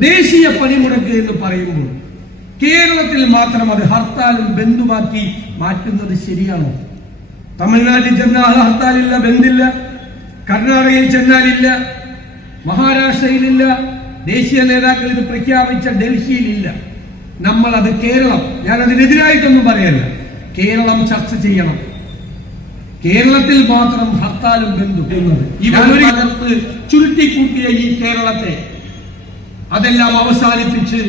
ദേശീയ പണിമുടക്ക് എന്ന് പറയുമ്പോൾ കേരളത്തിൽ മാത്രം അത് ഹർത്താലും ബന്ധുവാക്കി മാറ്റുന്നത് ശരിയാണോ? തമിഴ്നാട്ടിൽ ചെന്നാൽ ഹർത്താലില്ല ബന്ദില്ല. കർണാടകയിൽ ചെന്നാലില്ല. മഹാരാഷ്ട്രയിലില്ല. ദേശീയ നേതാക്കൾ ഇത് പ്രഖ്യാപിച്ച ഡൽഹിയിലില്ല. നമ്മൾ അത് കേരളം ഞാൻ അതിനെതിരായിട്ടൊന്നും പറയല്ല. കേരളം ചർച്ച ചെയ്യണം. കേരളത്തിൽ മാത്രം ഹർത്താലും ബന്ധു. എന്നത് ഈ ചുരുട്ടിക്കൂട്ടിയ ഈ കേരളത്തെ അതെല്ലാം അവസാനിപ്പിച്ച്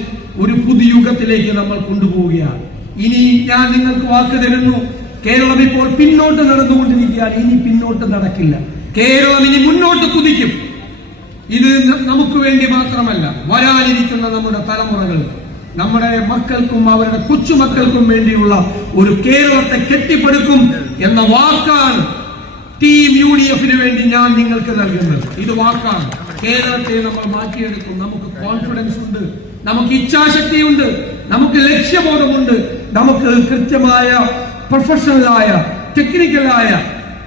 ഒരു പുതുയുഗത്തിലേക്ക് നമ്മൾ കൊണ്ടുപോവുകയാണ്. ഇനി ഞാൻ നിങ്ങൾക്ക് വാക്ക് തരുന്നു. കേരളം ഇപ്പോൾ പിന്നോട്ട് നടന്നുകൊണ്ടിരിക്കുകയാണ്. ഇനി പിന്നോട്ട് നടക്കില്ല. കേരളം ഇനി മുന്നോട്ട് കുതിക്കും. ഇത് നമുക്ക് വേണ്ടി മാത്രമല്ല വരാനിരിക്കുന്ന നമ്മുടെ തലമുറകൾ നമ്മുടെ മക്കൾക്കും അവരുടെ കൊച്ചുമക്കൾക്കും വേണ്ടിയുള്ള ഒരു കേരളത്തെ കെട്ടിപ്പടുക്കും എന്ന വാക്കാണ് ടീം യു ഡി എഫിന് വേണ്ടി ഞാൻ നിങ്ങൾക്ക് നൽകുന്നത്. ഇത് വാക്കാണ്. കേരളത്തെ നമ്മൾ മാറ്റിയെടുക്കും. നമുക്ക് കോൺഫിഡൻസ് ഉണ്ട്. നമുക്ക് ഇച്ഛാശക്തിയുണ്ട്. നമുക്ക് ലക്ഷ്യബോധമുണ്ട്. നമുക്ക് കൃത്യമായ പ്രൊഫഷണലായ ടെക്നിക്കലായ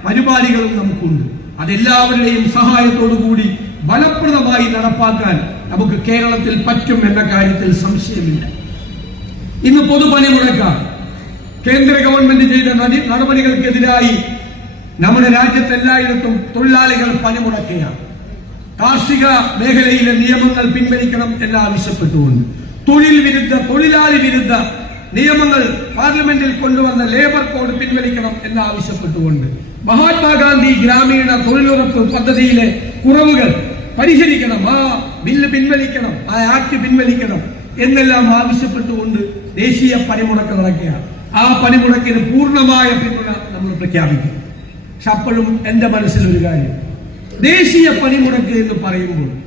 പരിപാടികളും നമുക്കുണ്ട്. അതെല്ലാവരുടെയും സഹായത്തോടു കൂടി ഫലപ്രദമായി നടപ്പാക്കാൻ നമുക്ക് കേരളത്തിൽ പറ്റും എന്ന കാര്യത്തിൽ സംശയമില്ല. ഇന്ന് പൊതുപണി മുടക്കാം. കേന്ദ്ര ഗവൺമെന്റ് ചെയ്ത നടി- നടപടികൾക്കെതിരായി നമ്മുടെ രാജ്യത്തെല്ലായിടത്തും തൊഴിലാളികൾ പണിമുടക്കുകയാണ്. കാർഷിക മേഖലയിലെ നിയമങ്ങൾ പിൻവലിക്കണം എന്ന് ആവശ്യപ്പെട്ടുകൊണ്ട് തൊഴിൽ വിരുദ്ധ തൊഴിലാളി വിരുദ്ധ നിയമങ്ങൾ പാർലമെന്റിൽ കൊണ്ടുവന്ന ലേബർ കോഡ് പിൻവലിക്കണം എന്ന് ആവശ്യപ്പെട്ടുകൊണ്ട് മഹാത്മാഗാന്ധി ഗ്രാമീണ തൊഴിലുറപ്പ് പദ്ധതിയിലെ കുറവുകൾ പരിഹരിക്കണം. ആ ബില്ല് പിൻവലിക്കണം ആ ആക്ട് പിൻവലിക്കണം എന്നെല്ലാം ആവശ്യപ്പെട്ടുകൊണ്ട് ദേശീയ പണിമുടക്ക് നടക്കുകയാണ്. ആ പണിമുടക്കിന് പൂർണമായ പിന്തുണ നമ്മൾ പ്രഖ്യാപിക്കും. പക്ഷെ അപ്പോഴും എന്റെ മനസ്സിലൊരു കാര്യം ദേശീയ പണിമുടക്ക് എന്ന് പറയുമ്പോൾ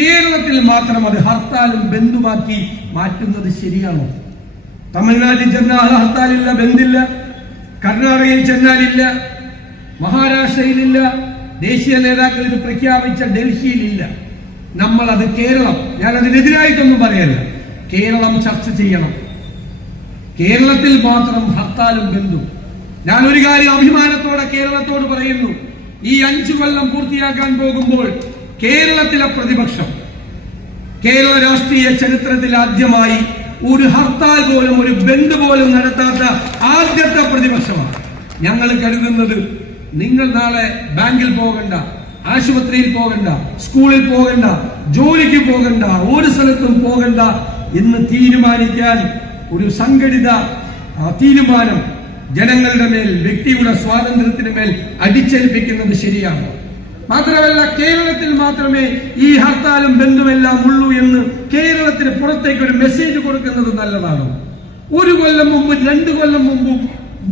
കേരളത്തിൽ മാത്രം അത് ഹർത്താലും ബന്ധുവാക്കി മാറ്റുന്നത് ശരിയാണോ? തമിഴ്നാട്ടിൽ ചെന്നാൽ ഹർത്താലില്ല ബന്ദില്ല. കർണാടകയിൽ ചെന്നാലില്ല. മഹാരാഷ്ട്രയിലില്ല. ദേശീയ നേതാക്കൾ ഇത് പ്രഖ്യാപിച്ച ഡൽഹിയിലില്ല. നമ്മൾ അത് കേരളം ഞാൻ അതിനെതിരായിട്ടൊന്നും പറയല്ല. കേരളം ചർച്ച ചെയ്യണം. കേരളത്തിൽ മാത്രം ഹർത്താലും ബന്ധു. ഞാൻ ഒരു കാര്യം അഭിമാനത്തോടെ കേരളത്തോട് പറയുന്നു. ഈ അഞ്ചു കൊല്ലം പൂർത്തിയാക്കാൻ പോകുമ്പോൾ കേരളത്തിലെ പ്രതിപക്ഷം കേരള രാഷ്ട്രീയ ചരിത്രത്തിൽ ആദ്യമായി ഒരു ഹർത്താൽ പോലും ഒരു ബന്ദ് പോലും നടത്താത്ത ആദ്യത്തെ പ്രതിപക്ഷമാണ്. ഞങ്ങൾ കരുതുന്നത് നിങ്ങൾ നാളെ ബാങ്കിൽ പോകണ്ട ആശുപത്രിയിൽ പോകണ്ട സ്കൂളിൽ പോകണ്ട ജോലിക്ക് പോകണ്ട ഒരു സ്ഥലത്തും പോകണ്ട എന്ന് തീരുമാനിക്കാൻ ഒരു സംഘടിത തീരുമാനം ജനങ്ങളുടെ മേൽ വ്യക്തിയുടെ സ്വാതന്ത്ര്യത്തിന് മേൽ അടിച്ചേൽപ്പിക്കുന്നത് ശരിയാണ്. മാത്രമല്ല കേരളത്തിൽ മാത്രമേ ഈ ഹർത്താലും ബന്ധുമെല്ലാം ഉള്ളൂ എന്ന് കേരളത്തിന് പുറത്തേക്ക് ഒരു മെസ്സേജ് കൊടുക്കുന്നത് നല്ലതാണ്. ഒരു കൊല്ലം മുമ്പ് രണ്ട് കൊല്ലം മുമ്പും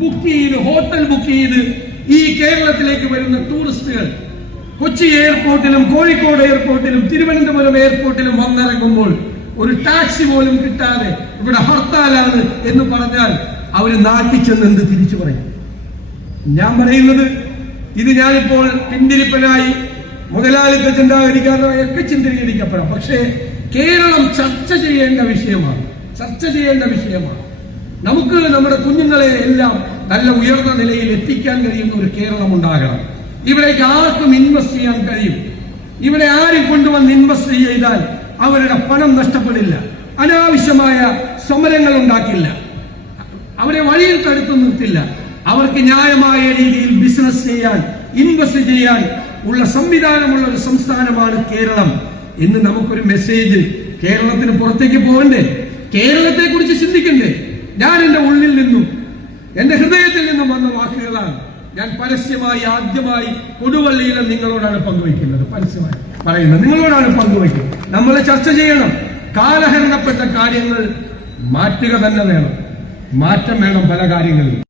ബുക്ക് ചെയ്ത് ഹോട്ടൽ ബുക്ക് ചെയ്ത് ഈ കേരളത്തിലേക്ക് വരുന്ന ടൂറിസ്റ്റുകൾ കൊച്ചി എയർപോർട്ടിലും കോഴിക്കോട് എയർപോർട്ടിലും തിരുവനന്തപുരം എയർപോർട്ടിലും വന്നിറങ്ങുമ്പോൾ ഒരു ടാക്സി പോലും കിട്ടാതെ ഇവിടെ ഹർത്താലാണ് എന്ന് പറഞ്ഞാൽ അവർ നാട്ടിൽ ചെന്ന് എന്ത് തിരിച്ചു പറയും? ഞാൻ പറയുന്നത് ഇത് ഞാനിപ്പോൾ പിന്തിരിപ്പനായി മുതലാളിത്ത ചിന്താഗതിക്കാരനൊക്കെ ചിന്തീകരിക്കപ്പെടാം പക്ഷേ കേരളം ചർച്ച ചെയ്യേണ്ട വിഷയമാണ്. ചർച്ച ചെയ്യേണ്ട വിഷയമാണ്. നമുക്ക് നമ്മുടെ കുഞ്ഞുങ്ങളെ എല്ലാം നല്ല ഉയർന്ന നിലയിൽ എത്തിക്കാൻ കഴിയുന്ന ഒരു കേരളം ഉണ്ടാകണം. ഇവിടേക്ക് ആർക്കും ഇൻവെസ്റ്റ് ചെയ്യാൻ കഴിയും. ഇവിടെ ആരും കൊണ്ടുവന്ന് ഇൻവെസ്റ്റ് ചെയ്താൽ അവരുടെ പണം നഷ്ടപ്പെടില്ല. അനാവശ്യമായ സമരങ്ങൾ ഉണ്ടാക്കില്ല. അവരെ വഴിയിൽ തടുത്തു നിർത്തില്ല. അവർക്ക് ന്യായമായ രീതിയിൽ ബിസിനസ് ചെയ്യാൻ ഇൻവെസ്റ്റ് ചെയ്യാൻ ഉള്ള സംവിധാനമുള്ള ഒരു സംസ്ഥാനമാണ് കേരളം. എന്ന് നമുക്കൊരു മെസ്സേജ് കേരളത്തിന് പുറത്തേക്ക് പോകണ്ടേ? കേരളത്തെ കുറിച്ച് ചിന്തിക്കണ്ടേ? ഞാൻ എന്റെ ഉള്ളിൽ നിന്നും എന്റെ ഹൃദയത്തിൽ നിന്നും വന്ന വാക്കുകളാണ്. ഞാൻ പരസ്യമായി ആദ്യമായി കൊടുവള്ളിയിലെ നിങ്ങളോടാണ് പങ്കുവയ്ക്കുന്നത്. പരസ്യമായി പറയുന്നത് നിങ്ങളോടാണ് പങ്കുവയ്ക്കുന്നത്. നമ്മൾ ചർച്ച ചെയ്യണം. കാലഹരണപ്പെട്ട കാര്യങ്ങൾ മാറ്റുക തന്നെ വേണം. മാറ്റം വേണം പല കാര്യങ്ങളിലും.